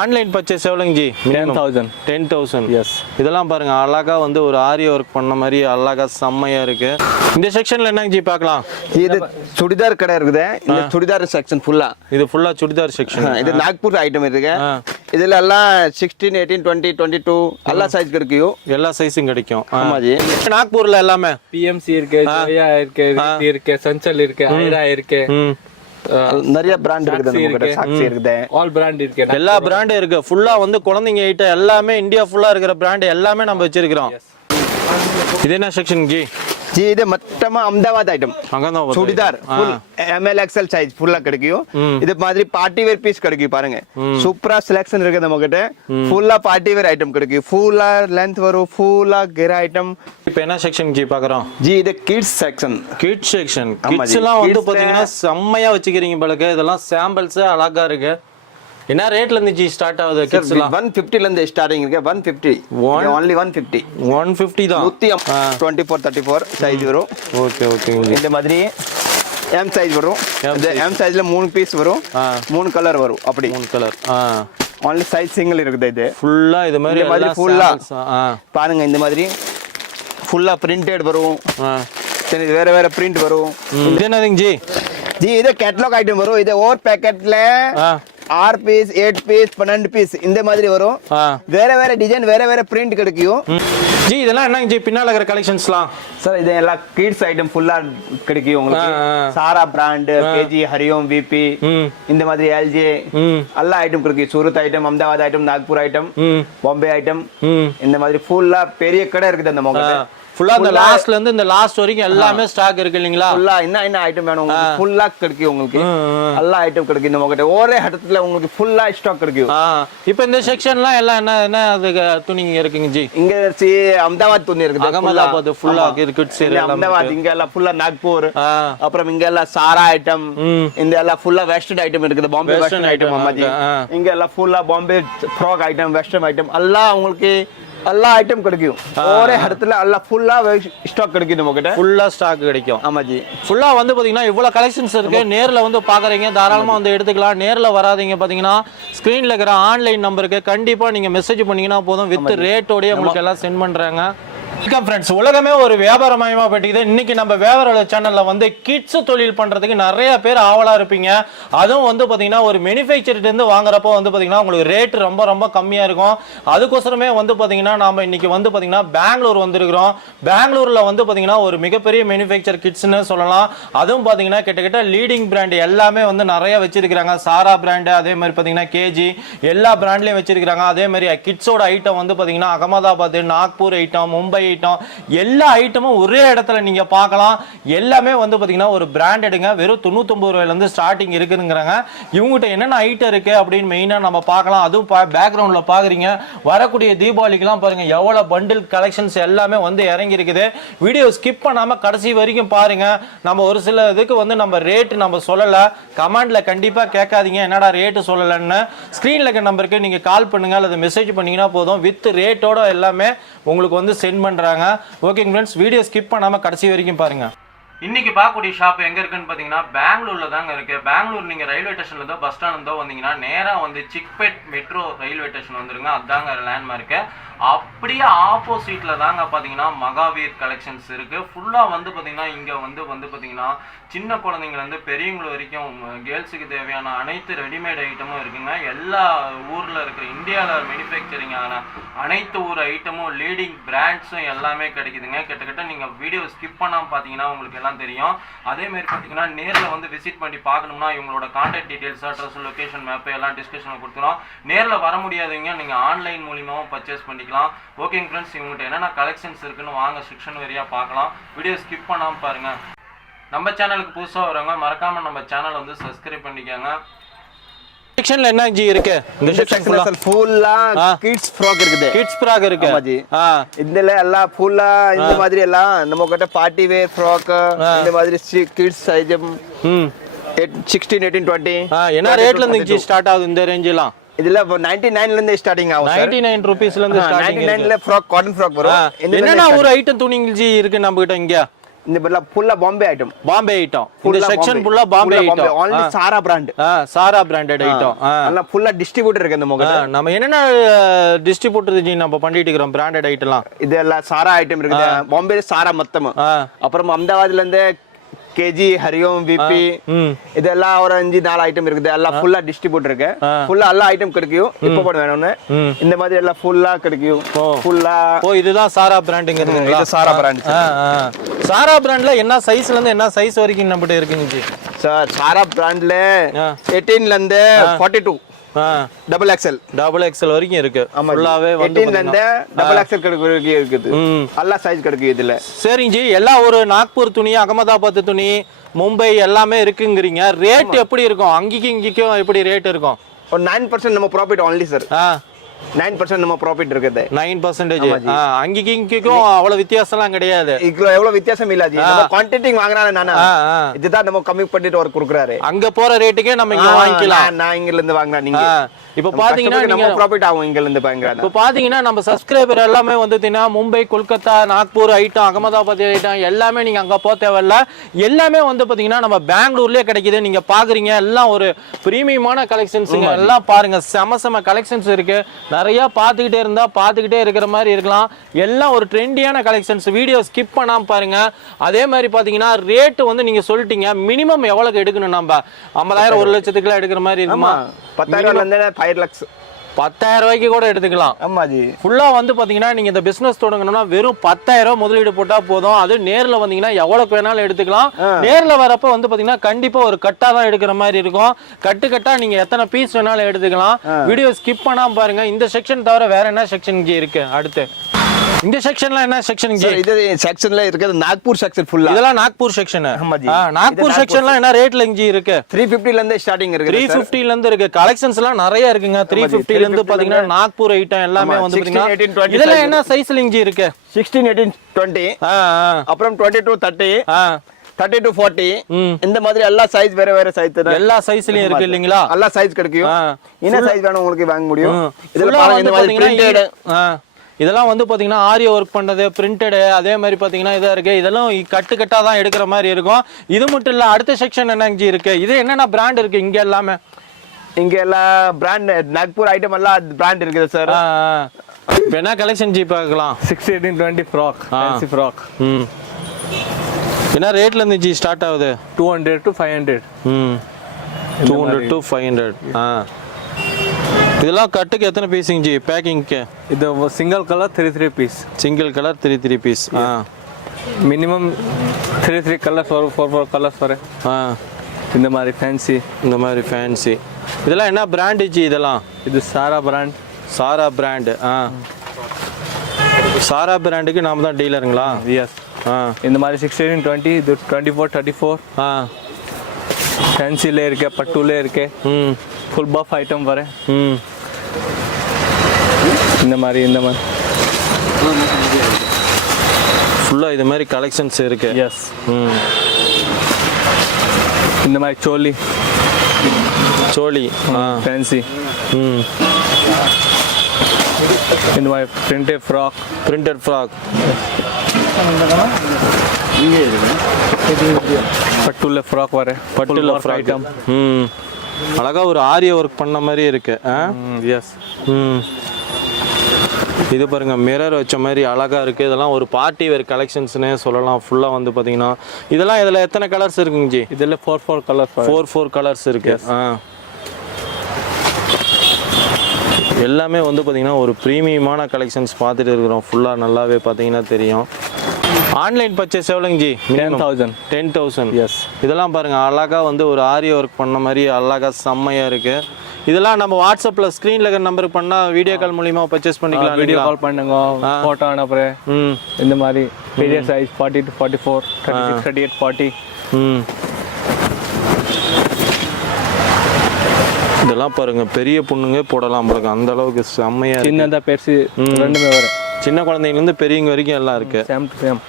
Online purchase எவ்வளோங்க G? 10,000. 10,000. S. இதெல்லாம் பாருங்க அழகா வந்து ஒரு ஆரி ஒர்க் பண்ண மாதிரி அழகா செம்மையா இருக்கு. இந்த செக்ஷன்ல என்னங்க ஜி பார்க்கலாம்? இது சுடிதார் கடை இருக்குது. இந்த சுடிதார் செக்ஷன் ஃபுல்லா இது ஃபுல்லா சுடிதார் செக்ஷன். இது நாக்பூர் ஐட்டம் இருக்கு. இதுல எல்லாம் 16, 18, 20, 22 எல்லா சைஸ் கிடைக்கும். எல்லா சைஸும் கிடைக்கும். ஆமா ஜி. நாக்பூர்ல எல்லாமே PMC இருக்கு, ஜோயா இருக்கு, ரித்தி இருக்கு, சஞ்சல் இருக்கு, ஐரா இருக்கு. நிறைய பிராண்ட் இருக்குது நம்ம கிட்ட. சாக்ஸி இருக்குது. ஆல் பிராண்ட் இருக்கு. எல்லா பிராண்டும் இருக்கு. ஃபுல்லா வந்து குழந்தைங்க ஐட்டம் எல்லாமே இந்தியா ஃபுல்லா இருக்கிற பிராண்ட் எல்லாமே நம்ம வச்சிருக்கிறோம். இது என்ன செக்ஷன் ஜி? ஜி இது மொத்தமா Ahmedabad item. Churidar full ML XL size ஃபுல்லா கிடைக்கும். இது மாதிரி பார்ட்டி வேர் பீஸ் கிடைக்கும் பாருங்க. சூப்பரா செலக்ஷன் இருக்கு நம்ம கிட்ட. ஃபுல்லா பார்ட்டி வேர் ஐட்டம் கிடைக்கும். ஃபுல்லா லெந்த் வரும். ஃபுல்லா கிர ஐட்டம். இப்போ என்ன செக்ஷன் ஜி பார்க்கறோம்? ஜி இது kids section. Kids section. Kids எல்லாம் வந்து பாத்தீங்கன்னா செம்மையா வச்சிருக்கீங்க பலக்கு. இதெல்லாம் சாம்பிள்ஸ் அழகா இருக்கு. என்ன ரேட்ல இருந்து ஜி ஸ்டார்ட் ஆகுது கிட்ஸ் எல்லாம்? 150 ல இருந்து ஸ்டார்டிங் இருக்கு. 150 only 150. 150 தான். 24 34 சைஸ் வரும். Okay okay. இந்த மாதிரி M சைஸ் வரும். இந்த M சைஸ்ல 3 பீஸ் வரும். 3 கலர் வரும். அப்படி 3 கலர். only சைஸ் சிங்கிள் இருக்குது. இது ஃபுல்லா இது மாதிரி எல்லாம் ஃபுல்லா பாருங்க. இந்த மாதிரி ஃபுல்லா பிரிண்டட் வரும். சரி வேற வேற பிரிண்ட் வரும். இது என்னதுங்க ஜி? ஜி இது கேட்டலாக் ஐட்டம் வரும். இது ஒரு பேக்கெட்ல 6 பீஸ் 8 பீஸ் 12 பீஸ் இந்த மாதிரி வரும். வேற வேற டிசைன் வேற வேற பிரிண்ட் கிடைக்கும். ஜி இதெல்லாம் என்னங்க ஜி பின்னால இருக்கிற கலெக்ஷன்ஸ்லாம்? சார் இது எல்லாம் கிட்ஸ் ஐட்டம் ஃபுல்லா கிடைக்கும் உங்களுக்கு. சாரா பிராண்ட், கேஜி, ஹரியோம், விபி இந்த மாதிரி LJ எல்லா ஐட்டம் கிடைக்கும். Surat item, Ahmedabad item, Nagpur item, Bombay item இந்த மாதிரி ஃபுல்லா பெரிய கடை இருக்குது அந்த மொகல்ல. ஃபுல்லா அந்த லாஸ்ட்ல இருந்து இந்த லாஸ்ட் வரைக்கும் எல்லாமே ஸ்டாக் இருக்கு இல்லீங்களா? ஃபுல்லா என்ன ஐட்டம் வேணும் உங்களுக்கு ஃபுல்லா கிடைக்கும். உங்களுக்கு எல்லா ஐட்டம் கிடைக்கும் இந்த மொகட்ட. ஒரே இடத்துல உங்களுக்கு ஃபுல்லா ஸ்டாக் கிடைக்கும். இப்போ இந்த செக்ஷன்லாம் எல்லாம் என்ன அது துணிங்க இருக்குங்க ஜி? இங்க அஹமதாபாத் துணி இருக்குது. அகமதாபாத் ஃபுல்லா கிட்ஸ் எல்லாம். அஹமதாபாத் இங்க எல்லாம் ஃபுல்லா நாக்பூர். அப்புறம் இங்க எல்லாம் சாரா ஐட்டம். இந்த எல்லாம் ஃபுல்லா வெஸ்டர்ன் ஐட்டம் இருக்குது. Bombay western item அம்மாஜி. இங்க எல்லாம் ஃபுல்லா Bombay frock item, western item எல்லாம் உங்களுக்கு எல்லா ஐட்டம் கிடைக்கும். ஒரே இடத்துல எல்லாம் ஃபுல்லா ஸ்டாக் கிடைக்கும் நம்ம கிட்ட. ஃபுல்லா ஸ்டாக் கிடைக்கும். ஆமாஜி. ஃபுல்லா வந்து பாத்தீங்கன்னா இவ்வளவு கலெக்ஷன்ஸ் இருக்கு. நேர்ல வந்து பாக்குறீங்க தாராளமா வந்து எடுத்துக்கலாம். நேர்ல வராதீங்க பாத்தீங்கன்னா ஸ்கிரீன்ல இருக்கிற ஆன்லைன் நம்பருக்கு கண்டிப்பா நீங்க மெசேஜ் பண்ணீங்கன்னா போதும். வித் ரேட்டோடய உங்களுக்கு எல்லாம் சென்ட் பண்றாங்க. ஃப்ரெண்ட்ஸ் உலகமே ஒரு வியாபாரமயமா பட்டிக்குது. இன்னைக்கு நம்ம வியாபார சேனல்ல வந்து கிட்ஸ் தொழில் பண்றதுக்கு நிறைய பேர் ஆவலா இருப்பீங்க. அதுவும் வந்து பாத்தீங்கன்னா ஒரு மேனுஃபேக்சர்ல இருந்து வாங்குறப்போ வந்து பாத்தீங்கன்னா உங்களுக்கு ரேட் ரொம்ப ரொம்ப கம்மியா இருக்கும். அதுக்கோசரமே வந்து பாத்தீங்கன்னா நாம இன்னைக்கு வந்து பாத்தீங்கன்னா பெங்களூர் வந்திருக்கிறோம். பெங்களூர்ல வந்து பாத்தீங்கன்னா ஒரு மிகப்பெரிய மேனுஃபேக்சர் கிட்ஸ்னு சொல்லலாம். அதுவும் பாத்தீங்கன்னா கிட்டத்தட்ட லீடிங் பிராண்ட் எல்லாமே வந்து நிறைய வச்சிருக்காங்க. சாரா பிராண்ட், அதே மாதிரி பாத்தீங்கன்னா கேஜி எல்லா பிராண்ட்லயும் வச்சிருக்காங்க. அதே மாதிரி கிட்ஸோட ஐட்டம் வந்து பாத்தீங்கன்னா அகமதாபாத், நாக்பூர் ஐட்டம், மும்பை ஐட்டம் எல்லா ஐட்டமும் ஒரே இடத்துல நீங்க பார்க்கலாம். எல்லாமே வந்து பாத்தீங்கன்னா ஒரு பிராண்டடுங்க. வெறும் 99 ரூபாயில இருந்து ஸ்டார்டிங் இருக்குங்கிறாங்க. இவங்ககிட்ட என்னென்ன ஐட்டம் இருக்கு அப்படின்னு மெயினா நம்ம பார்க்கலாம். அதுவும் பேக்ரவுண்ட்ல பாக்குறீங்க வரக்கூடிய தீபாவளிக்குலாம் பாருங்க எவ்வளவு பண்டில் கலெக்ஷன்ஸ் எல்லாமே வந்து இறங்கி இருக்குது. வீடியோ ஸ்கிப் பண்ணாம கடைசி வரைக்கும் பாருங்க. நம்ம ஒரு சில இதுக்கு வந்து நம்ம ரேட் நம்ம சொல்லல. கமெண்ட்ல கண்டிப்பா கேட்காதீங்க என்னடா ரேட் சொல்லலன்னு. ஸ்கிரீன்ல இருக்க நம்பருக்கு நீங்க கால் பண்ணுங்க அல்லது மெசேஜ் பண்ணீங்கன்னா போதும். வித் ரேட்டோட எல்லாமே உங்களுக்கு வந்து சென்ட் பண்றாங்க. ஓகே ஃப்ரெண்ட்ஸ் வீடியோ ஸ்கிப் பண்ணாம கடைசி வரைக்கும் பாருங்க. இன்னைக்கு பார்க்கக்கூடிய ஷாப் எங்க இருக்குன்னு பாத்தீங்கன்னா பெங்களூர்ல தாங்க இருக்கு. பெங்களூர் நீங்க ரயில்வே ஸ்டேஷன்ல தான் பஸ் ஸ்டாண்ட் இருந்தோ வந்தீங்கன்னா நேரா வந்து சிக்பேட் மெட்ரோ ரயில்வே ஸ்டேஷன் வந்துருங்க. அதாங்க லேண்ட்மார்க்கு. அப்படியே ஆப்போசிட்ல தாங்க பாத்தீங்கன்னா மகாவீர் கலெக்ஷன்ஸ் இருக்கு. ஃபுல்லா வந்து பாத்தீங்கன்னா இங்க வந்து பாத்தீங்கன்னா சின்ன குழந்தைங்கள இருந்து பெரியவங்க வரைக்கும் கேர்ள்ஸுக்கு தேவையான அனைத்து ரெடிமேட் ஐட்டமும் இருக்குங்க. எல்லா ஊர்ல இருக்கிற இந்தியாவில மேனுஃபேக்சரிங் ஆன அனைத்து ஊர் ஐட்டமும் லீடிங் பிராண்ட்ஸும் எல்லாமே கிடைக்குதுங்க. கிட்டத்தட்ட நீங்க வீடியோ ஸ்கிப் பண்ணாம பாத்தீங்கன்னா உங்களுக்கு எல்லாம் தெரியும். அதே மாதிரி பாத்தீங்கன்னா நேர்ல வந்து விசிட் பண்ணி பார்க்கணும்னா இவங்களோட contact details, address, location map எல்லாம் டிஸ்கஷன்ல கொடுத்துறோம். நேர்ல வர முடியாதவங்க நீங்க ஆன்லைன் மூலமாவும் பர்ச்சேஸ் பண்ணிக்கலாம். ஓகேங்க ஃப்ரெண்ட்ஸ் இவங்ககிட்ட என்னென்ன கலெக்ஷன்ஸ் இருக்குன்னு வாங்க செக்ஷன் வரையா பார்க்கலாம். வீடியோ ஸ்கிப் பண்ணாம பாருங்க. நம்ம சேனலுக்கு புதுசா வரவங்க மறக்காம நம்ம சேனல் வந்து சப்ஸ்கிரைப் பண்ணிக்கோங்க. செக்ஷன்ல என்ன ஜி இருக்கு? இந்த செக்ஷன்ல ஃபுல்லா கிட்ஸ் ஃப்ராக் இருக்குது. கிட்ஸ் ஃப்ராக் இருக்கு. ஆமாஜி. இதுல எல்லாம் ஃபுல்லா இந்த மாதிரி எல்லாம் நம்ம கிட்ட பார்ட்டி வேர் ஃப்ராக் இந்த மாதிரி கிட்ஸ் ஐட்டம் 16, 18, 20 என்ன ரேட்ல இருந்து ஜி ஸ்டார்ட் ஆகுது இந்த ரேஞ்ச் எல்லாம்? இதுல 99 ல இருந்து ஸ்டார்டிங் ஆகும். 99 ரூபீஸ்ல இருந்து ஸ்டார்டிங். 99 ல ஃப்ராக், காட்டன் ஃப்ராக் வரும். என்னென்ன ஒரு ஐட்டம் துணிங்க ஜி இருக்கு நம்ம கிட்ட இங்க? இந்த ஃபுல்லா பாம்பே ஐட்டம். பாம்பே ஐட்டம். இந்த செக்ஷன் ஃபுல்லா பாம்பே ஐட்டம். only சாரா பிராண்ட். சாரா பிராண்டட் ஐட்டம். எல்லாம் ஃபுல்லா டிஸ்ட்ரிபியூட்டர் இருக்கு இந்த மொகட்ட. நம்ம என்னென்ன டிஸ்ட்ரிபியூட்டர் ஜி நம்ம பண்ணிட்டு இருக்கோம் பிராண்டட் ஐட்டம்லாம்? இதெல்லாம் சாரா ஐட்டம் இருக்குது. பாம்பே சாரா மொத்தம். அப்புறம் அஹமதாபாத்ல இருந்து கேஜி, ஹரியோம், விபி இதெல்லாம் ஒரு 5-4 ஐட்டம் இருக்குது. எல்லாம் ஃபுல்லா டிஸ்ட்ரிபியூட்டர் இருக்கு. ஃபுல்லா எல்லா ஐட்டம் கிடைக்கும். இப்போ போட வேணும்னு இந்த மாதிரி எல்லாம் ஃபுல்லா கிடைக்கும். ஃபுல்லா இதுதான் சாரா பிராண்டுங்கிறதுங்களா? இது சாரா பிராண்ட். சாரா பிராண்ட்ல என்ன சைஸ்ல இருந்து என்ன சைஸ் வரைக்கும் நம்மகிட்ட இருக்குங்க ஜி? சார் சாரா பிராண்ட்ல 18ல இருந்து 42 டபுள் எக்ஸ்எல் வரைக்கும் இருக்கு. ஃபுல்லாவே வந்து 18ல இருந்து டபுள் எக்ஸ்எல் இருக்குது. எல்லா சைஸ் கிடைக்கும் இதுல. சரிங்க ஜி, எல்லாம் ஒரு நாக்பூர் துணி, அகமதாபாத் துணி, மும்பை எல்லாமே இருக்குங்கிறீங்க. ரேட் எப்படி இருக்கும்? அங்கேயும் இங்கேயும் எப்படி ரேட் இருக்கும்? ஒரு 9% நம்ம ப்ராஃபிட் ஒன்லி சார். 9% நம்ம ப்ராஃபிட் இருக்குது. 9%. அங்கேயும் இங்கேயும் அவ்வளவு வித்தியாசம்லாம் கிடையாது. எவ்வளவு வித்தியாசம் இல்ல ஜி. நம்ம குவாண்டிட்டி வாங்குறானே நானா, இதுதான் நம்ம கம்மி பண்ணிட்டு ஒரு குடுக்குறாரு. அங்க போற ரேட்டுக்கே நம்ம இங்க வாங்கிக்கலாம். நான் இங்க இருந்து வாங்குறேன். நீங்க இப்ப பாத்தீங்கன்னா நம்ம ப்ராஃபிட் ஆகும் இங்க இருந்து வாங்குறேன். இப்ப பாத்தீங்கன்னா நம்ம சப்ஸ்கிரைபர் எல்லாமே வந்து மும்பை, கொல்கத்தா, நாக்பூர் ஐட்டம், அகமதாபாத் ஐட்டம் எல்லாமே நீங்க அங்க போக தேவையில்ல. எல்லாமே வந்து பாத்தீங்கன்னா நம்ம பெங்களூர்லயே கிடைக்குது. நீங்க பாக்குறீங்க எல்லாம் ஒரு பிரீமியமான கலெக்ஷன்ஸ். எல்லாம் பாருங்க, செம கலெக்ஷன்ஸ் இருக்கு. நிறைய பார்த்துக்கிட்டே இருக்கிற மாதிரி இருக்கலாம். எல்லாம் ஒரு ட்ரெண்டியான கலெக்ஷன்ஸ். வீடியோ ஸ்கிப் பண்ணாம பாருங்க. அதே மாதிரி பாத்தீங்கன்னா ரேட் வந்து நீங்க சொல்லிட்டீங்க. மினிமம் எவ்வளவுக்கு எடுக்கணும்? நம்ம 50,000 1 லட்சத்துக்குலாம் எடுக்கிற மாதிரி இருக்குமா? 10,000 5 லட்சம் 10,000 ரூபாய்க்கு கூட எடுத்துக்கலாம். ஆமா ஜி. ஃபுல்லா வந்து பாத்தீங்கன்னா நீங்க இந்த பிசினஸ் தொடங்கணும்னா வெறும் 10,000 முதலீடு போட்டா போதும். அது நேர்ல வந்தீங்கன்னா எவ்வளவுக்கு வேணாலும் எடுத்துக்கலாம். நேர்ல வரப்ப வந்து பாத்தீங்கன்னா கண்டிப்பா ஒரு கட்டா தான் எடுக்கிற மாதிரி இருக்கும். கட்டா நீங்க எத்தனை பீஸ் வேணாலும் எடுத்துக்கலாம். வீடியோ ஸ்கிப் பண்ணாம பாருங்க. இந்த செக்ஷன் தவிர வேற என்ன செக்ஷன் இருக்கு? அடுத்து இந்த செக்ஷன்ல என்ன செக்ஷன்? இது செக்ஷன்ல இருக்குது நாக்பூர் செக்ஷன் ஃபுல்லா. இதெல்லாம் நாக்பூர் செக்ஷன். நாக்பூர் செக்ஷன்ல என்ன ரேட்ல இங்க இருக்கு? 350 ல இருந்து ஸ்டார்டிங் இருக்கு. 350 ல இருந்து இருக்கு. கலெக்ஷன்ஸ் எல்லாம் நிறைய இருக்குங்க. 350 ல இருந்து பாத்தீங்கன்னா நாக்பூர் ஐட்டம் எல்லாமே வந்து பாத்தீங்கன்னா இதெல்லாம் என்ன சைஸ்ல இங்க இருக்கு? 16, 18, 20. அப்புறம் 22, 30. 30 to 40. இந்த மாதிரி எல்லா சைஸ் வேற சைஸ் தான். எல்லா சைஸ்லயும் இருக்கு இல்லீங்களா? எல்லா சைஸ் கிடைக்கும். என்ன சைஸ் வேணும் உங்களுக்கு வாங்க முடியும். இதெல்லாம் பாருங்க, இந்த மாதிரி பிரிண்டட். இதெல்லாம் வந்து பாத்தீங்கன்னா ஆரி ஒர்க் பண்ணது, பிரிண்டட். அதே மாதிரி பாத்தீங்கன்னா இதா இருக்கு. இதெல்லாம் கட்டா தான் எடுக்கிற மாதிரி இருக்கும். இது மட்டும் இல்ல, அடுத்த செக்ஷன் என்ன இருக்கு? இது என்னென்ன பிராண்ட் இருக்கு இங்க? எல்லாமே இங்க எல்லா பிராண்ட் நாக்பூர் ஐட்டம் எல்லாம் பிராண்ட் இருக்குது சார். இப்போ என்ன கலெக்ஷன் ஜி பார்க்கலாம்? 60, 18, 20 ஃப்ராக், ஃபேன்சி ஃப்ராக். என்ன ரேட்ல இருந்து ஜி ஸ்டார்ட் ஆகுது? 200 to 500. 200 to 500. இதெல்லாம் கட்டுக்கு எத்தனை பீஸுங்க ஜி பேக்கிங்க்கு? இது single colour 3 piece. Single colour 3 piece. Minimum 3 colours வரும், 4 கலர்ஸ் வரும். இந்த மாதிரி ஃபேன்சி. இந்த மாதிரி ஃபேன்சி. இதெல்லாம் என்ன பிராண்ட் ஜி? இதெல்லாம் இது சாரா பிராண்ட். சாரா பிராண்ட். சாரா பிராண்டுக்கு நாம தான் டீலருங்களா? எஸ். இந்த மாதிரி 16, 20, இது 24, 34. ஃபேன்சிலே இருக்கு, பட்டுலே இருக்கு. ஃபுல் பஃப் ஐட்டம் வர. இந்த மாதிரி ஃபுல்லா இது மாதிரி கலெக்ஷன்ஸ் இருக்கு. எஸ். இந்த மாதிரி சோலி ஃபேன்சி. இந்த மாதிரி பிரிண்டட் ஃப்ராக். பட்டுல ஃப்ராக் வர. பட்டுல ஃப்ராக் ஐட்டம். அழகா ஒரு ஆரிய ஒர்க் பண்ண மாதிரி இருக்கு. எஸ். இது பாருங்க, மிரர் வச்ச மாதிரி அழகா இருக்கு. இதெல்லாம் ஒரு பார்ட்டி வேர் கலெக்ஷன்ஸ்னே சொல்லலாம். ஃபுல்லா வந்து பாத்தீங்கன்னா இதெல்லாம் இதுல எத்தனை கலர்ஸ் இருக்குங்க ஜி? இதுல 4 கலர்ஸ். 4 கலர்ஸ் இருக்கு. எல்லாமே வந்து பாத்தீங்கன்னா ஒரு பிரீமியமான கலெக்ஷன்ஸ் பார்த்துட்டு இருக்கிறோம். ஃபுல்லா நல்லாவே பாத்தீங்கன்னா தெரியும். ஆன்லைன் பர்ச்சேஸ் எவ்வளோங்க ஜி? 10,000. எஸ். இதெல்லாம் பாருங்க, அழகா வந்து ஒரு ஆரிய ஒர்க் பண்ண மாதிரி அழகா செம்மையா இருக்கு. இதெல்லாம் நம்ம வாட்ஸ்அப்ல ஸ்கிரீன்ல இருக்கிற நம்பருக்கு பண்ணா வீடியோ கால் மூலமா பர்ச்சேஸ் பண்ணிக்கலாம். வீடியோ கால் பண்ணுங்க, போட்டோ அனுப்புறேன். இந்த மாதிரி பெரிய சைஸ் 40 to 44, 36, 38, 40. இதெல்லாம் பாருங்க, பெரிய பொண்ணுங்க போடலாம் பாருங்க, அந்த அளவுக்கு செம்மையா இருக்கு. சின்னதா பெருசு ரெண்டுமே வரும். சின்ன குழந்தைங்க இருந்து பெரியவங்க வரைக்கும் எல்லாம் இருக்கு. Same to same.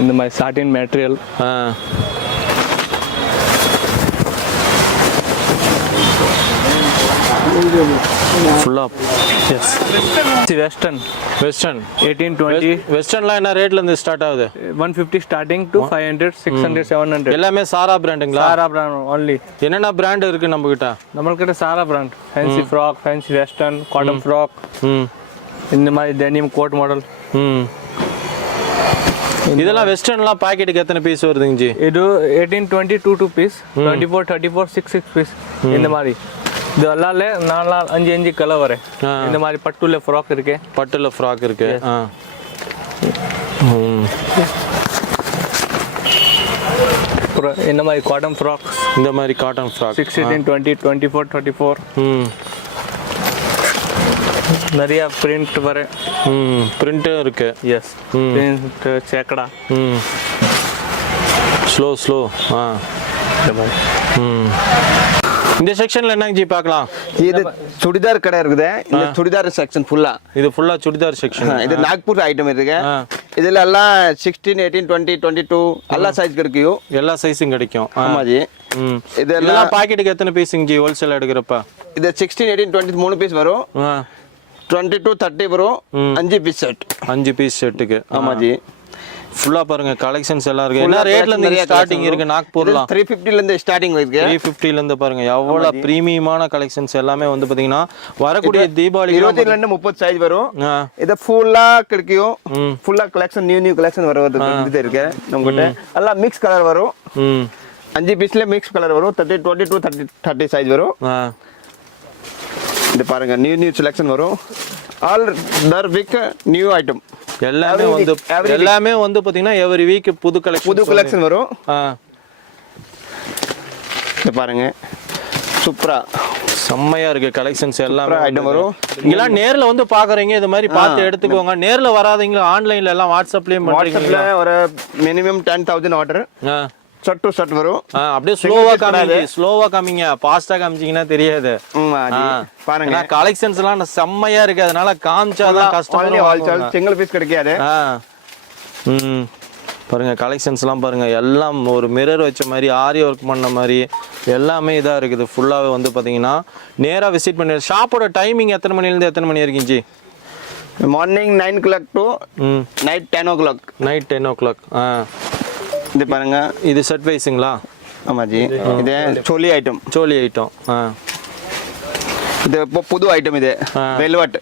இந்த மாதிரி சாட்டின் மெட்டீரியல். ஃபுல்லா எஸ் வெஸ்டர்ன் வெஸ்டர்ன் 1820 வெஸ்டர்ன்லாம் என்ன ரேட்ல இருந்து ஸ்டார்ட் ஆகுது? 150 starting to 500 600 700 எல்லாமே சாரா பிராண்டுங்களா? Sara brand only. என்னென்ன பிராண்ட் இருக்கு நம்ம கிட்ட? நம்மள்கிட்ட Sara brand fancy frock fancy western cotton frock இந்த மாதிரி டெனிம் கோட் மாடல். இதெல்லாம் வெஸ்டர்ன்லாம் பாக்கெட்டுக்கு எத்தனை பீஸ் வருதுங்க ஜி? இது 1820 2 பீஸ் 24 34 6 பீஸ் இந்த மாதிரி. இது எல்லால 4 5 கலர் வரும். இந்த மாதிரி பட்டுல ஃப்ராக் இருக்கு. பட்டுல ஃப்ராக் இருக்கு. அப்புறம் இந்த மாதிரி காட்டன் ஃப்ராக். இந்த மாதிரி காட்டன் ஃப்ராக் 6 18 20 24 34 நிறைய பிரிண்ட் வரும். பிரிண்ட்டும் இருக்கு. S print சேக்கடா. ஸ்லோ இந்த செக்ஷன்ல என்னங்க ஜி பார்க்கலாம்? இது சுடிதார் கடை இருக்குது. இந்த சுடிதார் செக்ஷன் ஃபுல்லா இது ஃபுல்லா சுடிதார் செக்ஷன். இது நாக்பூர் ஐட்டம் இருக்கு. இதுல எல்லாம் 16 18 20 22 எல்லா சைஸ் கிடைக்கும். எல்லா சைஸும் கிடைக்கும். ஆமா ஜி. இதெல்லாம் பாக்கெட்டுக்கு எத்தனை பீஸுங்க ஜி ஹோல்சேல் எடுக்கிறப்ப? இது 16 18 20 3 பீஸ் வரும். 22 30 வரும். 5 பீஸ் செட். 5 பீஸ் செட்டுக்கு. ஆமா ஜி. ஃபுல்லா பாருங்க கலெக்ஷன்ஸ் எல்லாம் இருக்கு. என்ன ரேட்ல இருந்து ஸ்டார்டிங் இருக்கு நாக்பூர்லாம்? 350 ல இருந்து ஸ்டார்டிங் இருக்கு. 350 ல இருந்து பாருங்க எவ்வளவு பிரீமியமான கலெக்ஷன்ஸ் எல்லாமே வந்து பாத்தீங்கன்னா வரக்கூடிய தீபாவளி 20 ல இருந்து 30 சைஸ் வரும். இது ஃபுல்லா கிடைக்கும். ஃபுல்லா கலெக்ஷன் நியூ கலெக்ஷன் வரது இருக்கு நம்மகிட்ட. எல்லாம் மிக்ஸ் கலர் வரும். 5 பீஸ்ல மிக்ஸ் கலர் வரும். 30 22 30 சைஸ் வரும். இது பாருங்க நியூ செலக்ஷன் வரும். ஆல் தர் வீக் நியூ ஐட்டம். எல்லாமே வந்து பாத்தீங்கன்னா எவரி வீக் புது கலெக்ஷன் வரும். இது பாருங்க சூப்பரா செம்மையா இருக்கு கலெக்ஷன்ஸ் எல்லாமே ஐட்டம் வரும். இங்கெல்லாம் நேர்ல வந்து பாக்குறீங்க இது மாதிரி பார்த்து எடுத்துக்கோங்க. நேர்ல வராதீங்க ஆன்லைன்ல எல்லாம் வாட்ஸ்அப்லயும் வாட்ஸ்அப்ல ஒரு minimum 10,000 order shirt to shirt வரும். அப்படியே ஸ்லோவா காமிங்க. ஃபாஸ்டா காமிச்சீங்கன்னா தெரியாது. பாருங்க கலெக்ஷன்ஸ் எல்லாம் செம்மையா இருக்கு. அதனால காமிச்சாதான் கஸ்டமர் சிங்கிள் பீஸ் கிடைக்காது. பாருங்க கலெக்ஷன்ஸ் எல்லாம் பாருங்க எல்லாம் ஒரு மிரர் வச்ச மாதிரி ஆரி ஒர்க் பண்ண மாதிரி எல்லாமே இதா இருக்குது. ஃபுல்லாவே வந்து பாத்தீங்கன்னா நேரா விசிட் பண்ணி ஷாப்போட டைமிங் எத்தனை மணில இருந்து எத்தனை மணி வரைக்கும் G? Morning 9 o'clock to night 10 o'clock. Night 10 o'clock. இது பாருங்க இது செட் வைஸுங்களா? ஆமா ஜி. இது சோலி ஐட்டம். இது புது ஐட்டம். இது வெல்வெட்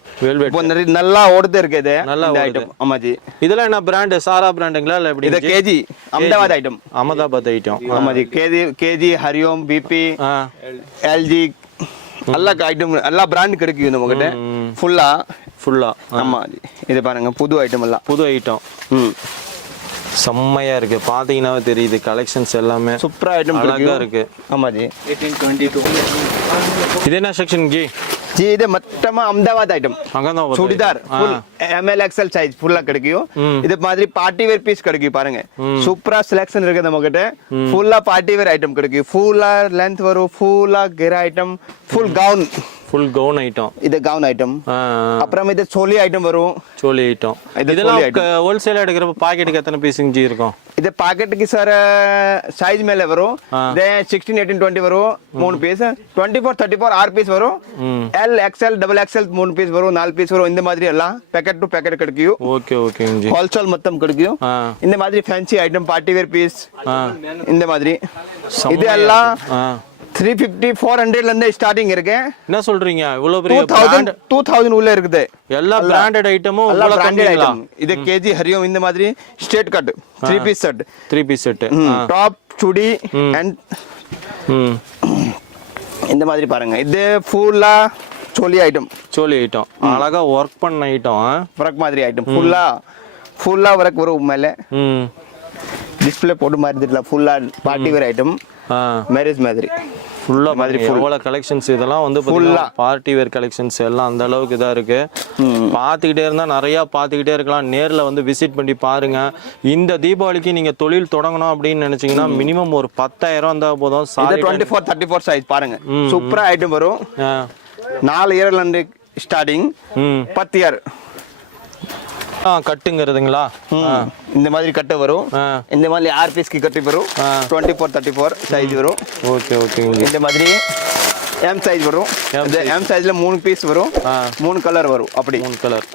இப்போ நல்லா ஓடுது இருக்கு. இது நல்ல ஐட்டம். ஆமா ஜி. இதெல்லாம் என்ன பிராண்ட்? சாரா பிராண்டுங்களா இல்ல எப்படி? இது KG Ahmedabad item. Ahmedabad item. ஆமா ஜி. கேஜி ஹரியோம் பிபி எல்ஜி எல்லா ஐட்டம் எல்லா பிராண்ட் கிடைக்கும் நம்ம கிட்ட ஃபுல்லா. ஆமா ஜி. இது பாருங்க புது ஐட்டம் எல்லாம் புது ஐட்டம். செம்மையா இருக்கு. பாத்தீங்கன்னா தெரியுது கலெக்ஷன்ஸ் எல்லாமே சூப்பரா ஐட்டம் அழகா இருக்கு. ஆமா ஜி. 1822 இது என்ன செக்ஷன் ஜி? ஜி இது மொத்தமா Ahmedabad item. Churidar full ML XL size ஃபுல்லா கிடைக்கும். இது மாதிரி பார்ட்டி வேர் பீஸ் கிடைக்கும். பாருங்க சூப்பரா செலக்ஷன் இருக்கு நம்ம கிட்ட. ஃபுல்லா பார்ட்டி வேர் ஐட்டம் கிடைக்கும். ஃபுல்லா லென்த் வரும். ஃபுல்லா கிரா ஐட்டம். Full gown item. இது கவுன் ஐட்டம். அப்புறம் இது சோலி ஐட்டம் வரும். சோலி ஐட்டம். இதெல்லாம் ஹோல்சேல் எடுக்கிறப்ப பாக்கெட்டுக்கு எத்தனை பீஸுங்க ஜி இருக்கும்? இது பாக்கெட்டுக்கு சார் சைஸ் மேல வரும். இது 16 18 20 வரும் 3 பீஸ். 24 34 6 பீஸ் வரும். L XL double XL 3 piece வரும் 4 பீஸ் வரும். இந்த மாதிரி எல்லாம் பேக்கெட் டு பேக்கெட் கிடைக்கும். ஓகே ஜி. ஹோல்சேல் மொத்தம் கிடைக்கும். இந்த மாதிரி fancy item party wear piece இந்த மாதிரி இது எல்லாம் 350 400 ல இருந்து ஸ்டார்டிங் இருக்கு. என்ன சொல்றீங்க? இவ்வளவு பெரிய 2000 உள்ள இருக்குது. எல்லா பிராண்டட் ஐட்டமும் உள்ள கண்டிங்களா? இது கேஜி ஹரியோம் இந்த மாதிரி straight cut 3 piece set top chudi and இந்த மாதிரி பாருங்க. இது ஃபுல்லா சோலி ஐட்டம். அழகா வர்க் பண்ண ஐட்டம். வர்க் மாதிரி ஐட்டம் ஃபுல்லா வர்க் வரும். மேல டிஸ்ப்ளே போட்டு மாதிரி தெரியல. ஃபுல்லா பார்ட்டி வேர் ஐட்டம். மேரேஜ் மாதிரி ஃபுல்லா மாதிரி எவ்வளவு கலெக்ஷன்ஸ். இதெல்லாம் வந்து பார்ட்டி வேர் கலெக்ஷன்ஸ் எல்லாம் அந்த அளவுக்கு இதா இருக்கு. பார்த்துக்கிட்டே இருந்தா நிறைய பார்த்துக்கிட்டே இருக்கலாம். நேர்ல வந்து விசிட் பண்ணி பாருங்க. இந்த தீபாவளிக்கு நீங்க தொழில் தொடங்கணும் அப்படின்னு நினைச்சீங்கன்னா மினிமம் ஒரு 10,000 இருந்தா போதும். 24 34 சைஸ் பாருங்க சூப்பரா ஐட்டம் வரும். 4 இயர்ல இருந்து ஸ்டார்டிங் 10 இயர் கட்டுங்கிறதுங்களா? இந்த மாதிரி கட்டு வரும். இந்த மாதிரி 6 பீஸ்க்கு கட்டு வரும். 24 34 சைஸ் வரும். ஓகே இந்த மாதிரி எம் சைஸ் வரும். இந்த எம் சைஸ்ல 3 பீஸ் வரும். 3 கலர் வரும். அப்படி 3 கலர்.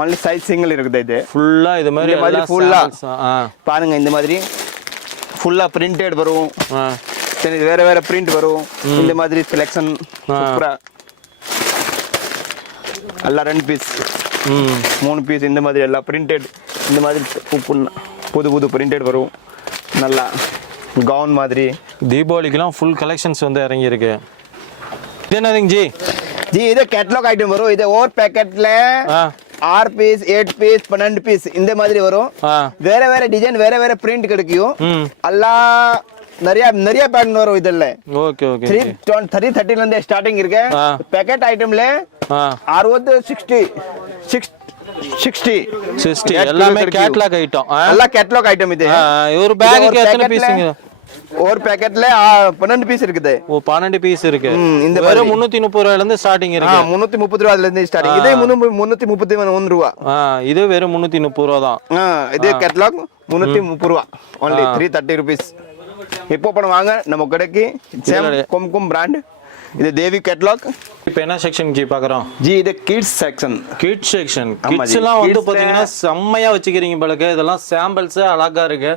ஒன்லி சைஸ் சிங்கிள் இருக்குது. இது ஃபுல்லா இது மாதிரி ஃபுல்லா பாருங்க. இந்த மாதிரி ஃபுல்லா பிரிண்டட் வரும். சரி, வேற வேற பிரிண்ட் வரும். இந்த மாதிரி செலக்ஷன் சூப்பரா எல்லாம் 2 பீஸ் 3 பீஸ் இந்த மாதிரி எல்லாம் பிரிண்டட். இந்த மாதிரி புது புது பிரிண்டட் வரும். நல்லா கவுன் மாதிரி. தீபாவளிக்குலாம் ஃபுல் கலெக்ஷன்ஸ் வந்து இறங்கி இருக்கு. இது என்னதுங்க ஜி? ஜி இது கேட்டலாக் ஐட்டம் வரும். இது ஒரு பேக்கெட்ல 6 பீஸ் 8 பீஸ் 12 பீஸ் இந்த மாதிரி வரும். வேற வேற டிசைன் வேற வேற பிரிண்ட் கிடைக்கும். எல்லாம் நிறைய நிறைய பேட்டர்ன் வரும் இதுல. Okay okay. 30 ல இருந்து ஸ்டார்டிங் இருக்கு. பேக்கெட் ஐட்டம்ல 60 60 எல்லாமே கேட்டலாக் ஐட்டம். எல்லாம் கேட்டலாக் ஐட்டம். இது ஒரு பேக்குக்கு எத்தனை பீஸ்ங்க? ஒரு பேக்கெட்ல 12 பீஸ் இருக்குது. ஓ 12 பீஸ் இருக்கு. இந்த வெறும் 330 ரூபாயில இருந்து ஸ்டார்டிங் இருக்கு. 330 ரூபாயில இருந்து ஸ்டார்டிங். இதே 331 ரூபா. இது வெறும் 330 ரூபா தான். இதே கேட்டலாக் 330 ரூபா. only 330 rupees. இப்போ பணம் வாங்க நம்ம கடைக்கு. Same Kumkum brand. இது தேவி கேட்டலாக். இப்போ என்ன செக்ஷன் ஜி பார்க்கறோம்? ஜி இது kids section. Kids section. Kids எல்லாம் வந்து பாத்தீங்கன்னா செம்மையா வச்சிருக்கீங்க பலக்கு. இதெல்லாம் சாம்பிள்ஸ் அழகா இருக்கு.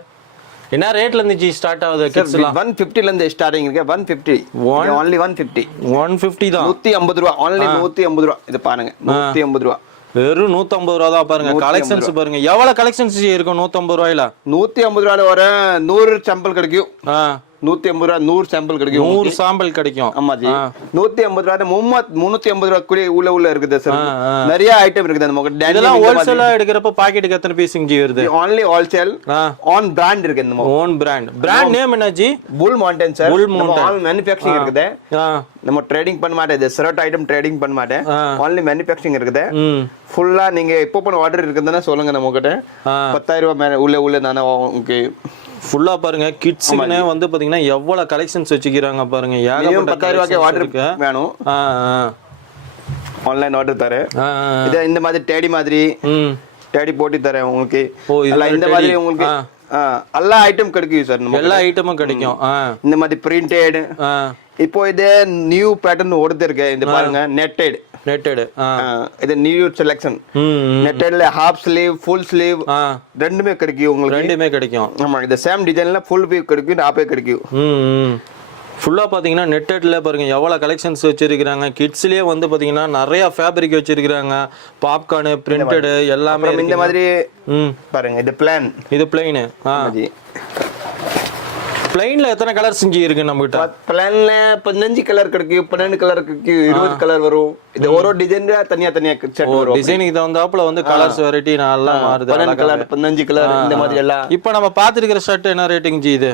என்ன ரேட்ல இருந்து ஜி ஸ்டார்ட் ஆகுது கிட்ஸ் எல்லாம்? 150 ல இருந்து ஸ்டார்டிங் இருக்கு. 150 only 150 தான். 150 ரூபாய். only 150 ரூபாய். இது பாருங்க 150 ரூபாய். வெறும் 150 ரூபா தான். பாருங்க கலெக்ஷன்ஸ் பாருங்க எவ்வளவு கலெக்ஷன்ஸ் இருக்கும் 150 ரூபாயில. 150 ரூபாயில வர 100 சாம்பிள் கிடைக்கும். 150 ரூபா 100 சாம்பிள் கிடைக்கும். 100 சாம்பிள் கிடைக்கும். ஆமா ஜி. 150 ரூபாய் 350 ரூபாய் கூட உள்ள இருக்குது சார். நிறைய ஐட்டம் இருக்குது நம்ம. இதெல்லாம் ஹோல்சேலா எடுக்கறப்ப பாக்கெட்டுக்கு எத்தனை பீஸ்ங்க ஜி வருது? only wholesale on brand இருக்கு நம்ம. Own brand. பிராண்ட் நேம் என்ன G? Bull Mountain sir. Bull Mountain. All manufacturing இருக்குது. நம்ம ட்ரேடிங் பண்ண மாட்டேன். இது ஷர்ட் ஐட்டம் ட்ரேடிங் பண்ண மாட்டேன். only manufacturing இருக்குது. ஃபுல்லா நீங்க எப்போ பண்ண ஆர்டர் இருக்குதுன்னா சொல்லுங்க நம்ம கிட்ட. 10000 ரூபாய் உள்ள நானே உங்களுக்கு ஃபுல்லா பாருங்க. கிட்ஸ்க்குனே வந்து பாத்தீங்கன்னா எவ்வளவு கலெக்ஷன்ஸ் வச்சிருக்காங்க பாருங்க. ஏகப்பட்ட 10000 ரூபாய்க்கு ஆர்டர் வேணும். ஆன்லைன் ஆர்டர் தரேன். இது இந்த மாதிரி டேடி மாதிரி டேடி போட்டு தரேன் உங்களுக்கு. இந்த மாதிரி உங்களுக்கு எல்லா ஐட்டம் கிடைக்கும் சார். நம்ம எல்லா ஐட்டமும் கிடைக்கும். இந்த மாதிரி பிரிண்டட். இப்போ இது நியூ பேட்டர்ன் ஓடுது இருக்கு. இந்த பாருங்க நெட்டட். இது நியூ செலக்ஷன். நெட்டட்ல ஹாஃப் ஸ்லீவ் ஃபுல் ஸ்லீவ் ரெண்டுமே கிடைக்கும் உங்களுக்கு. ரெண்டுமே கிடைக்கும். ஆமா இது சேம் டிசைன்ல ஃபுல் வீவ் கிடைக்கும். ஹாஃபே கிடைக்கும். ஃபுல்லா பாத்தீங்கன்னா நெட்டட்ல பாருங்க எவ்வளவு கலெக்ஷன்ஸ் வச்சிருக்காங்க. கிட்ஸ்லயே வந்து பாத்தீங்கன்னா நிறைய ஃபேப்ரிக் வச்சிருக்காங்க. பாப்கார்ன் பிரிண்டட் எல்லாமே. இந்த மாதிரி பாருங்க இது பிளான். இது பிளைன். பிளைன்ல எத்தனை கலர் செஞ்சு இருக்கு நம்ம கிட்ட? பிளான்ல 15 கலர் கிடைக்கும். 12 கலர் கிடைக்கும். 20 கலர் வரும். இது ஒரு டிசைன்ல தனியா செட் வரும். டிசைனுக்கு தகுந்தாப்புல வந்து கலர்ஸ் வெரைட்டி நல்லா மாறுது. 12 கலர் 15 கலர் இந்த மாதிரி எல்லாம். இப்போ நம்ம பாத்துக்கிற ஷர்ட் என்ன ரேட்டிங் ஜி இது?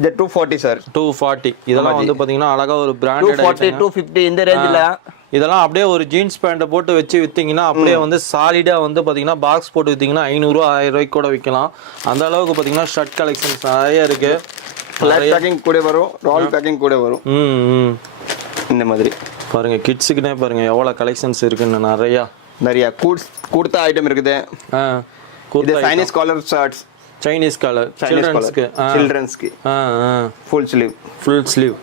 இது 240 சார். 240. இதெல்லாம் வந்து பாத்தீங்கன்னா அழகா ஒரு பிராண்டட் 240 250 இந்த ரேஞ்சில. இதெல்லாம் அப்படியே ஒரு ஜீன்ஸ் பேண்ட் போட்டு வச்சு வித்தீங்கன்னா அப்படியே வந்து சாலிடா வந்து பாத்தீங்கன்னா பாக்ஸ் போட்டு வித்தீங்கன்னா 500 ரூபாய் 1000 ரூபாய்க்கு கூட விற்கலாம். அந்த அளவுக்கு பாத்தீங்கன்னா ஷர்ட் கலெக்ஷன்ஸ் நிறைய இருக்கு. ஃபிளாட் பேக்கிங் கூட வரும். ரோல் பேக்கிங் கூட வரும். இந்த மாதிரி பாருங்க கிட்ஸ்க்குனே பாருங்க எவ்வளவு கலெக்ஷன்ஸ் இருக்குன்னு நிறைய குர்தா ஐட்டம் இருக்குது. இது Chinese collar shirts. Chinese collar சில்ட்ரன்ஸ்க்கு ஃபுல் ஸ்லீவ்.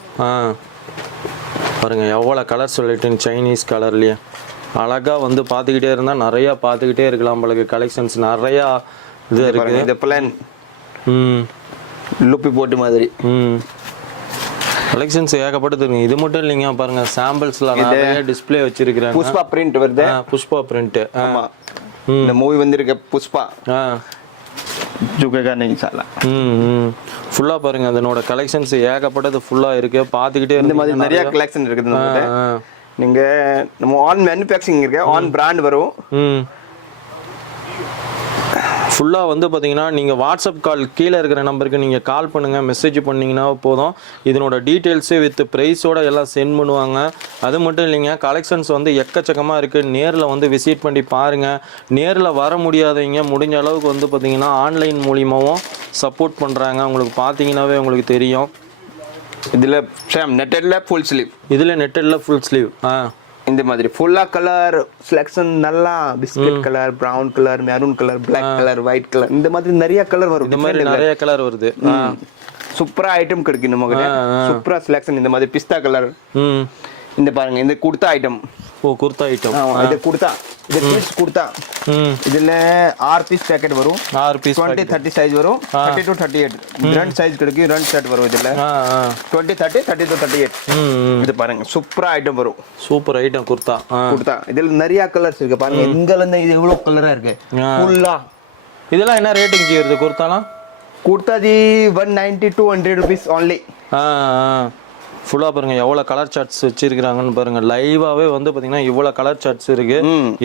பாருங்க எவ்வளவு கலர் சொல்லிட்டு சைனீஸ் கலர்லயே அழகா வந்து பாத்துக்கிட்டே இருந்தா நிறைய பாத்துக்கிட்டே இருக்கலாம். உங்களுக்கு கலெக்ஷன்ஸ் நிறைய இது இருக்கு. இது பிளான் லுப்பி போட்டு மாதிரி கலெக்ஷன்ஸ் ஏகப்பட்டது இருக்கு. இது மட்டும் இல்லைங்க பாருங்க சாம்பிள்ஸ்ல நிறைய டிஸ்ப்ளே வச்சிருக்காங்க. புஷ்பா பிரிண்ட் வருது. புஷ்பா பிரிண்ட். ஆமா இந்த மூவி வந்திருக்கு புஷ்பா. ஜுகேகா नहीं साला. ஃபுல்லா பாருங்க அதனோட கலெக்ஷன்ஸ் ஏகப்பட்டது ஃபுல்லா இருக்கு. பாத்துக்கிட்டே இந்த மாதிரி நிறைய கலெக்ஷன் இருக்குது நம்மகிட்ட. நீங்க நம்ம ஆன் மேனுஃபேக்சரிங் இருக்கு. ஆன் பிராண்ட் வரும். ஃபுல்லா வந்து பாத்தீங்கன்னா நீங்க வாட்ஸ்அப் கால் கீழே இருக்கிற நம்பருக்கு நீங்க கால் பண்ணுங்க. மெசேஜ் பண்ணீங்கன்னா போதும். இதனோட டீடைல்ஸ் வித் பிரைஸோட எல்லாம் சென்ட் பண்ணுவாங்க. அது மட்டும் இல்லைங்க கலெக்ஷன்ஸ் வந்து எக்கச்சக்கமா இருக்கு. நேரில் வந்து விசிட் பண்ணி பாருங்க. நேரில் வர முடியாதவங்க முடிஞ்ச அளவுக்கு வந்து பாத்தீங்கன்னா ஆன்லைன் மூலியமாவும் சப்போர்ட் பண்றாங்க. உங்களுக்கு பாத்தீங்கன்னாவே உங்களுக்கு தெரியும். இதுல நெட்டட்ல ஃபுல் ஸ்லீவ். இதுல நெட்டட்ல ஃபுல் ஸ்லீவ். இந்த மாதிரி ஃபுல்லா கலர் செலக்ஷன் நல்லா biscuit colour, brown colour, maroon colour, black colour, white colour இந்த மாதிரி நிறைய கலர் வரும். இந்த மாதிரி நிறைய கலர் வருது. சூப்பரா ஐட்டம் கிடைக்கும் நம்ம கிட்ட சூப்பரா செலக்ஷன் இந்த மாதிரி பிஸ்தா கலர் இந்த பாருங்க இந்த குர்தா ஐட்டம் ஓ குர்தா ஐட்டம் இது குர்தா இது பீஸ் குர்தா இதுல 6 பீஸ் பேக்கெட் வரும் 6 பீஸ் 20 30 சைஸ் வரும் 30 to 38 ரெண்டு சைஸ் கிடைக்கும் ரெண்டு செட் வரும் இதுல 20 30 30 to 38 இது பாருங்க சூப்பரா ஐட்டம் வரும் சூப்பர் ஐட்டம் குர்தா குர்தா இதுல நிறைய கலர்ஸ் இருக்கு பாருங்க இங்கல இருந்து இது இவ்வளவு கலரா இருக்கு ஃபுல்லா இதெல்லாம் என்ன ரேட்டிங் வருது குர்தாலாம் kurta G 190 to 100 rupees only ஃபுல்லா பாருங்க எவ்வளவு கலர் சார்ட்ஸ் வச்சிருக்காங்கன்னு பாருங்க லைவாவே வந்து பாத்தீங்கன்னா இவ்வளவு கலர் சார்ட்ஸ் இருக்கு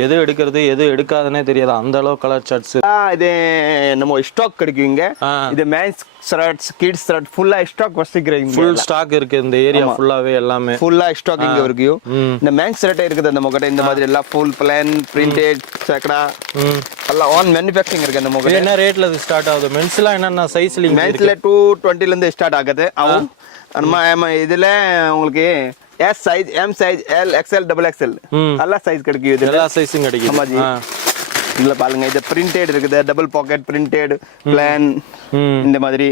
எது எடுக்கிறது எது எடுக்காதுன்னே தெரியாது அந்த அளவு கலர் சார்ட்ஸ் இது நம்ம ஸ்டாக் கிடைக்குங்க இது மென்ஸ் ஷர்ட்ஸ் கிட்ஸ் ஷர்ட் ஃபுல்லா ஸ்டாக் வச்சிருக்கீங்க ஃபுல் ஸ்டாக் இருக்கு இந்த ஏரியா ஃபுல்லாவே எல்லாமே ஃபுல்லா ஸ்டாக் இங்க இருக்கு இந்த மென்ஸ் ஷர்ட் இருக்குது நம்ம கிட்ட இந்த மாதிரி எல்லாம் ஃபுல் பிளான் பிரிண்டட் சேக்கடா எல்லாம் ஆன் மேனுஃபேக்சரிங் இருக்கு நம்ம கிட்ட என்ன ரேட்ல இது ஸ்டார்ட் ஆகுது மென்ஸ்லாம் என்னென்ன சைஸ்ல மென்ஸ்ல 220 ல இருந்து ஸ்டார்ட் ஆகுது ஆகும் நம்ம இதுல உங்களுக்கு S size M size L XL double XL எல்லா சைஸ் கிடைக்கும் இது எல்லா சைஸும் கிடைக்கும் ஆமாஜி இதுல பாருங்க இது பிரிண்டட் இருக்குது டபுள் பாக்கெட் பிரிண்டட் பிளான் இந்த மாதிரி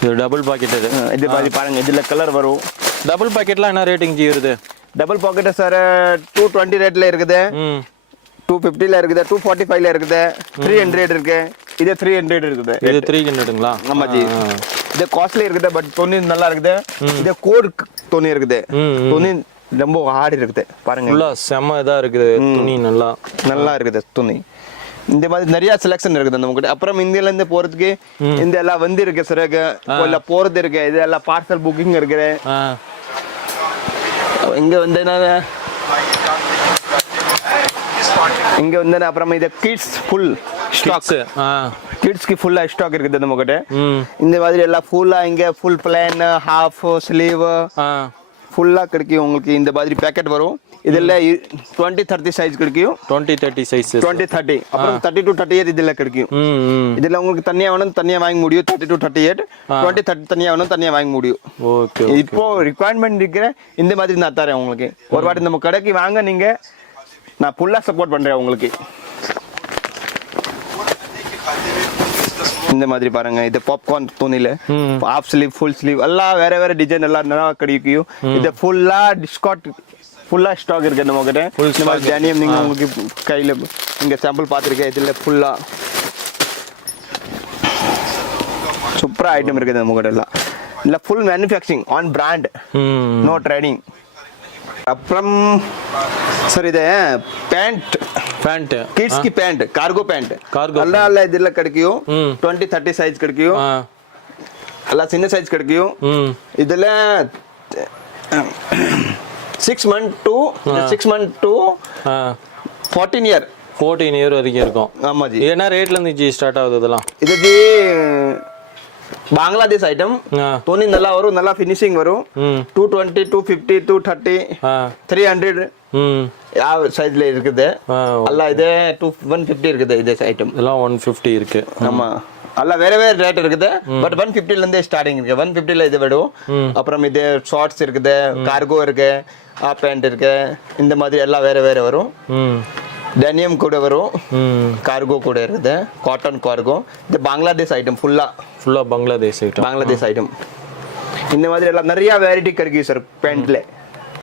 இது டபுள் பாக்கெட் இது மாதிரி பாருங்க இதுல கலர் வரும் டபுள் பாக்கெட்லாம் என்ன ரேட்டிங் வருது டபுள் பாக்கெட் சார் 220 ரேட்ல இருக்குது 250 ல இருக்குது 245 ல இருக்குது 300 இருக்கு இது 300 இருக்குது இது 300ங்களா ஆமாஜி இது காஸ்ட்லி இருக்குது பட் துணி நல்லா இருக்குது இது கோட் துணி இருக்குது துணி ரொம்ப ஹார்ட் இருக்குது பாருங்க ஃபுல்லா செம இதா இருக்குது துணி நல்லா இருக்குது துணி இந்த மாதிரி நிறைய செலக்ஷன் இருக்குது நம்ம கிட்ட அப்புறம் இந்தியால இருந்து போறதுக்கு இந்த எல்லாம் வந்து இருக்கு சிறகு இல்ல போறது இருக்கு இது எல்லாம் பார்சல் புக்கிங் இருக்கு இங்க வந்து அப்புறம் இது கிட்ஸ் ஃபுல் ஸ்டாக்ஸ் கிட்ஸ்க்கு ஃபுல்லா ஸ்டாக் இருக்குது நம்ம கிட்ட இந்த மாதிரி எல்லாம் ஃபுல்லா இங்க ஃபுல் பிளான் ஹாஃப் ஸ்லீவ் ஃபுல்லா கிடைக்கும் உங்களுக்கு இந்த மாதிரி பேக்கெட் வரும் இதுல 20 30 சைஸ் கிடைக்கும் 20 30 சைஸ் 20 30 அப்புறம் 30 to 38 இதுல கிடைக்கும் இதுல உங்களுக்கு தனியா வேணும் தனியா வாங்க முடியும் 30 to 38 20 30 தனியா வேணும் தனியா வாங்க முடியும் ஓகே இப்போ ரிக்வயர்மெண்ட் இருக்கிற இந்த மாதிரி நான் தரேன் உங்களுக்கு ஒரு வாட்டி நம்ம கடைக்கு வாங்க நீங்க நான் ஃபுல்லா சப்போர்ட் பண்றேன் உங்களுக்கு இந்த மாதிரி பாருங்க இது பாப்கார்ன் துணில ஹாஃப் ஸ்லீவ் ஃபுல் ஸ்லீவ் எல்லாம் வேற வேற டிசைன் எல்லாம் நல்லா கிடைக்கும் இது ஃபுல்லா டிஸ்கவுண்ட் ஃபுல்லா ஸ்டாக் இருக்கு நம்ம கிட்ட இந்த மாதிரி டேனியம் நீங்க உங்களுக்கு கையில இங்க சாம்பிள் பாத்துருக்கேன் இதுல ஃபுல்லா சூப்பரா ஐட்டம் இருக்குது நம்ம கிட்ட எல்லாம் இல்ல full manufacturing own brand no trading அப்புறம் சார் இது பேண்ட் கிட்ஸ் की पैंट कार्गो पैंट ಎಲ್ಲ ಇದೆಲ್ಲ ಕಡಕಿಯೋ 20 30 ಸೈಜ್ ಕಡಕಿಯೋ ಎಲ್ಲ ಚಿನ್ನ ಸೈಜ್ ಕಡಕಿಯೋ ಇದೆಲ್ಲ 6 month to 14 year வரைக்கும் இருக்கும் ஆமா ஜி என்ன ரேட்ல இருந்து ஜி ஸ்டார்ட் ஆகுது இதெல்லாம் இது ஜி बांग्लादेश आइटम तोनी नल्ला वरू नल्ला फिनिशिंग वरू 220 250 230 300 ಯಾವ ಸೈಜ್ ல இருக்குது ಅಲ್ಲ ಇದೆ 150 இருக்குது ಇದೆ ಐಟಮ್ எல்லாம் 150 இருக்கு ஆமா அல்ல வேற வேற ரேட் இருக்குது பட் 150 ல இருந்தே ஸ்டார்டிங் இருக்கு 150 ல இது வரும் அப்புறம் இது ஷார்ட்ஸ் இருக்குது கார்கோ இருக்கு ஆ பேண்ட் இருக்கு இந்த மாதிரி எல்லாம் வேற வேற வரும் डेनियम கூட வரும் கார்கோ கூட இருக்குது காட்டன் கார்கோ இது बांग्लादेश ஐட்டம் ஃபுல்லா பங்களாதேஷ் ஐட்டம் இந்த மாதிரி எல்லாம் நிறைய வெரைட்டி கிடைக்கும் சார் பேண்ட்ல